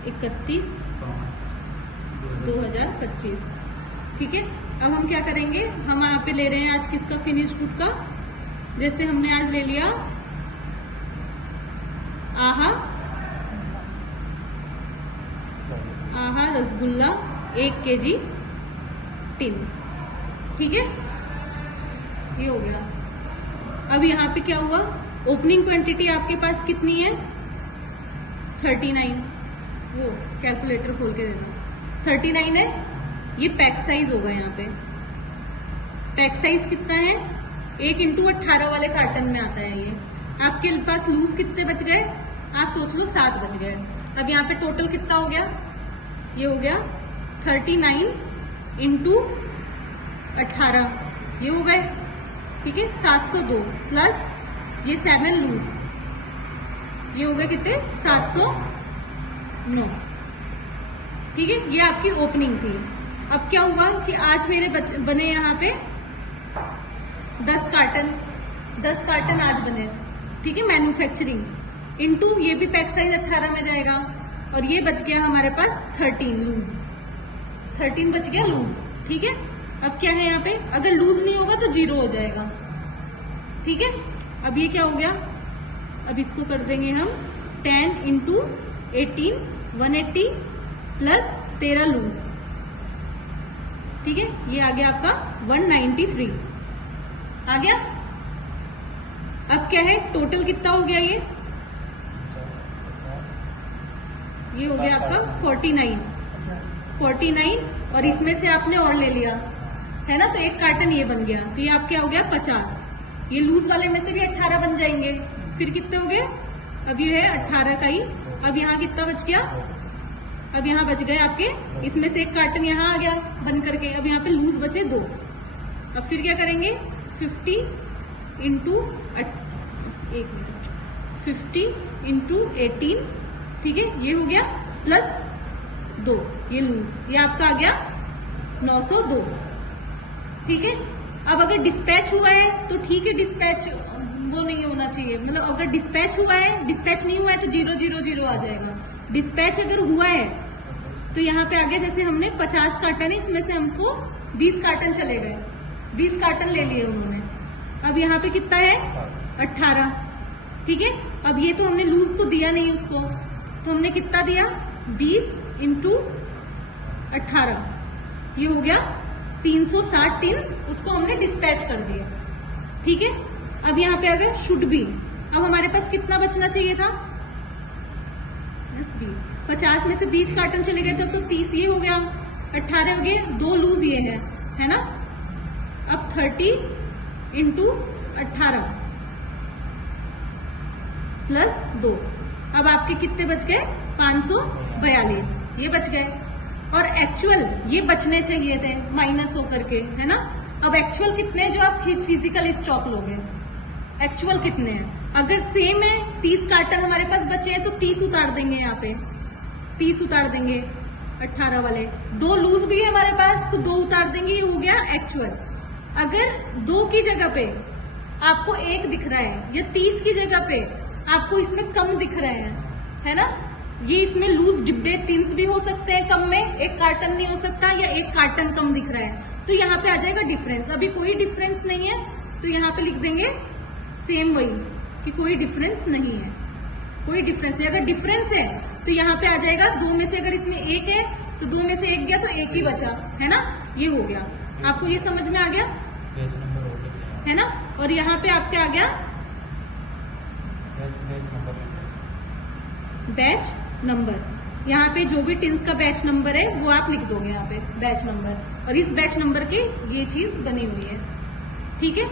31/2025। ठीक है, अब हम क्या करेंगे, हम यहाँ पे ले रहे हैं आज किसका फिनिश गुड का। जैसे हमने आज ले लिया आहा रसगुल्ला 1 kg टिन्स। ठीक है, ये हो गया। अब यहाँ पे क्या हुआ, ओपनिंग क्वांटिटी आपके पास कितनी है 39। वो कैलकुलेटर खोल के देना, 39 है। ये पैक साइज होगा, यहाँ पे पैक साइज कितना है 1x18 वाले कार्टन में आता है ये। आपके पास लूज कितने बच गए, आप सोच लो 7 बच गए। अब यहाँ पे टोटल कितना हो गया, ये हो गया 39x18, ये हो गए। ठीक है, 702 प्लस ये 7 लूज, ये हो गए कितने 709। ठीक है, ये आपकी ओपनिंग थी। अब क्या हुआ कि आज मेरे बने यहाँ पे 10 कार्टन आज बने। ठीक है, मैन्युफैक्चरिंग इनटू ये भी पैक साइज 18 में जाएगा, और ये बच गया हमारे पास 13 लूज, 13 बच गया लूज। ठीक है, अब क्या है यहाँ पे, अगर लूज नहीं होगा तो 0 हो जाएगा। ठीक है, अब ये क्या हो गया, अब इसको कर देंगे हम 10 × 18 180 प्लस 13 लूज। ठीक है, ये आ गया आपका 193 आ गया। अब क्या है, टोटल कितना हो गया, ये हो गया आपका 49 और इसमें से आपने और ले लिया है ना, तो एक कार्टन ये बन गया, तो ये आपके हो गया 50। ये लूज वाले में से भी 18 बन जाएंगे, फिर कितने हो गए, अब ये है 18 का ही। अब यहाँ कितना बच गया, अब यहाँ बच गए आपके, इसमें से एक कार्टन यहाँ आ गया बन करके। अब यहाँ पे लूज बचे 2। अब फिर क्या करेंगे, 50 × 18, ठीक है, ये हो गया प्लस 2 ये लूज, ये आपका आ गया 902। ठीक है, अब अगर डिस्पैच हुआ है तो ठीक है, डिस्पैच वो नहीं होना चाहिए, मतलब अगर डिस्पैच हुआ है, डिस्पैच नहीं हुआ है तो 0 0 0 आ जाएगा। डिस्पैच अगर हुआ है तो यहाँ पे आ गया, जैसे हमने 50 कार्टन है, इसमें से हमको 20 कार्टन चले गए, 20 कार्टन ले लिए उन्होंने। अब यहाँ पे कितना है 18। ठीक है, अब ये तो हमने लूज तो दिया नहीं उसको, तो हमने कितना दिया 20 × 18, ये हो गया 360 टिन्स, उसको हमने डिस्पैच कर दिया। ठीक है, अब यहाँ पे आ गए शुड बी। अब हमारे पास कितना बचना चाहिए था 20, 50 में से 20 कार्टन चले गए, तो अब तो 30 ये हो गया, 18 हो गए, 2 लूज ये है ना। अब 30 × 18 प्लस 2, अब आपके कितने बच गए 542 ये बच गए। और एक्चुअल ये बचने चाहिए थे माइनस होकर के, है ना। अब एक्चुअल कितने जो आप फिजिकल स्टॉक लोगे, एक्चुअल कितने हैं, अगर सेम है 30 कार्टन हमारे पास बचे हैं तो 30 उतार देंगे, यहाँ पे 30 उतार देंगे 18 वाले। 2 लूज भी है हमारे पास तो 2 उतार देंगे, ये हो गया एक्चुअल। अगर 2 की जगह पे आपको 1 दिख रहा है, या 30 की जगह पे आपको इसमें कम दिख रहे हैं, है ना, ये इसमें लूज डिब्बे टिन्स भी हो सकते हैं कम में, 1 कार्टन नहीं हो सकता, या 1 कार्टन कम दिख रहा है, तो यहाँ पे आ जाएगा डिफरेंस। अभी कोई डिफरेंस नहीं है तो यहाँ पे लिख देंगे सेम वही कि कोई डिफरेंस नहीं है, कोई डिफरेंस नहीं। अगर डिफरेंस है तो यहाँ पे आ जाएगा 2 में से, अगर इसमें 1 है तो 2 में से 1 गया तो 1 ही बचा, है ना, ये हो गया। आपको ये समझ में आ गया, है ना। और यहाँ पे आपके आ गया बैच नंबर, यहाँ पे जो भी टिन्स का बैच नंबर है वो आप लिख दोगे यहाँ पे बैच नंबर, और इस बैच नंबर की ये चीज बनी हुई है। ठीक है।